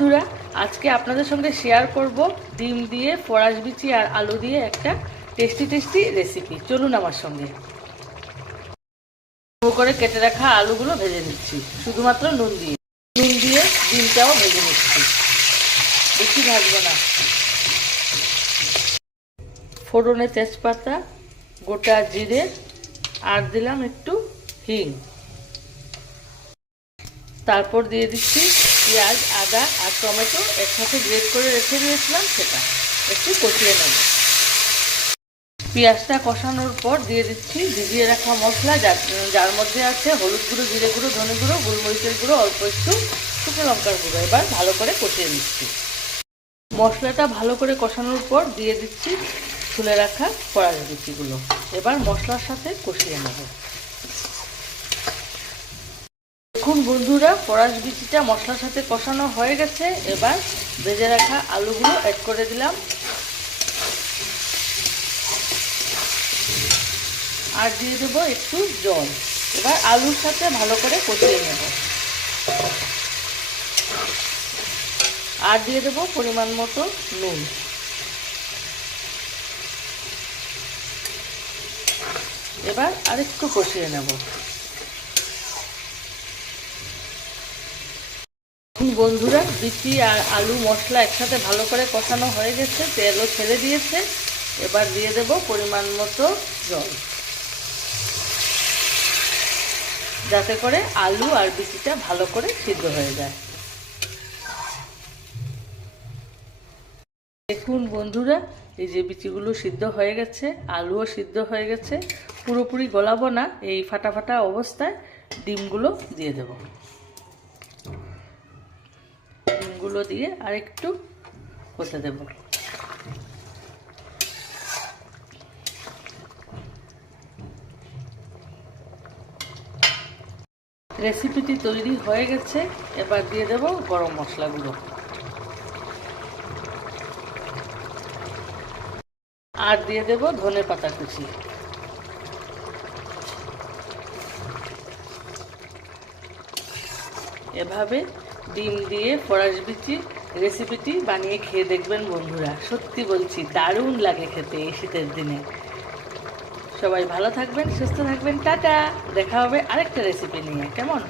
বন্ধুরা, আজকে আপনাদের সঙ্গে শেয়ার করব ডিম দিয়ে ফরাস বিচি আর আলু দিয়ে একটা টেস্টি রেসিপি। চলুন আমার সঙ্গে। করে কেটে রাখা আলুগুলো ভেজে নিচ্ছি শুধুমাত্র নুন দিয়ে। ডিমটাও ভেজে নিচ্ছি, বেশি ভাজবো না। ফোড়নে তেজপাতা, গোটা জিরে আর দিলাম একটু হিং। তারপর দিয়ে দিচ্ছি পেঁয়াজ, আদা আর টমেটো একসাথে গ্রেট করে রেখে দিয়েছিলাম, সেটা একটু কষিয়ে নেব। পেঁয়াজটা কষানোর পর দিয়ে দিচ্ছি ভিজিয়ে রাখা মশলা, যার মধ্যে আছে হলুদ গুঁড়ো, জিরে গুঁড়ো, ধনে গুঁড়ো, গোলমরিচের গুঁড়ো, অল্প একটু শুকনো লঙ্কার গুঁড়ো। এবার ভালো করে কষিয়ে নিচ্ছি। মশলাটা ভালো করে কষানোর পর দিয়ে দিচ্ছি ছুলে রাখা ফরাস বিচিগুলো। এবার মশলার সাথে কষিয়ে নেব। দেখুন বন্ধুরা, ফরাস বিচিটা মশলার সাথে কষানো হয়ে গেছে। এবার ভেজে রাখা আলুগুলো অ্যাড করে দিলাম আর দিয়ে দেবো একটু জল। এবার আলুর সাথে ভালো করে কষিয়ে নেব আর দিয়ে দেবো পরিমাণ মতো নুন। এবার আরেকটু কষিয়ে নেব। বন্ধুরা, বিচি আর আলু মশলা একসাথে ভালো করে কষানো হয়ে গেছে, তেলও ছেড়ে দিয়েছে। এবার দিয়ে দেব পরিমাণ মতো জল, যাতে করে আলু আর বিচিটা ভালো করে সিদ্ধ হয়ে যায়। দেখুন বন্ধুরা, এই যে বিচিগুলো সিদ্ধ হয়ে গেছে, আলুও সিদ্ধ হয়ে গেছে। পুরোপুরি গলাবো না, এই ফাটা ফাটা অবস্থায় ডিমগুলো দিয়ে দেব। ডিমগুলো দিয়ে আরেকটু হতে দেব। রেসিপিটি তৈরি হয়ে গেছে। এবার দিয়ে দেব গরম মশলা গুঁড়ো আর দিয়ে দেব ধনে পাতা কুচি। এভাবে ডিম দিয়ে ফরাস বিচি রেসিপিটি বানিয়ে খেয়ে দেখবেন বন্ধুরা। সত্যি বলছি, দারুণ লাগে খেতে এই শীতের দিনে। সবাই ভালো থাকবেন, সুস্থ থাকবেন। টাটা, দেখা হবে আরেকটা রেসিপি নিয়ে। কেমন?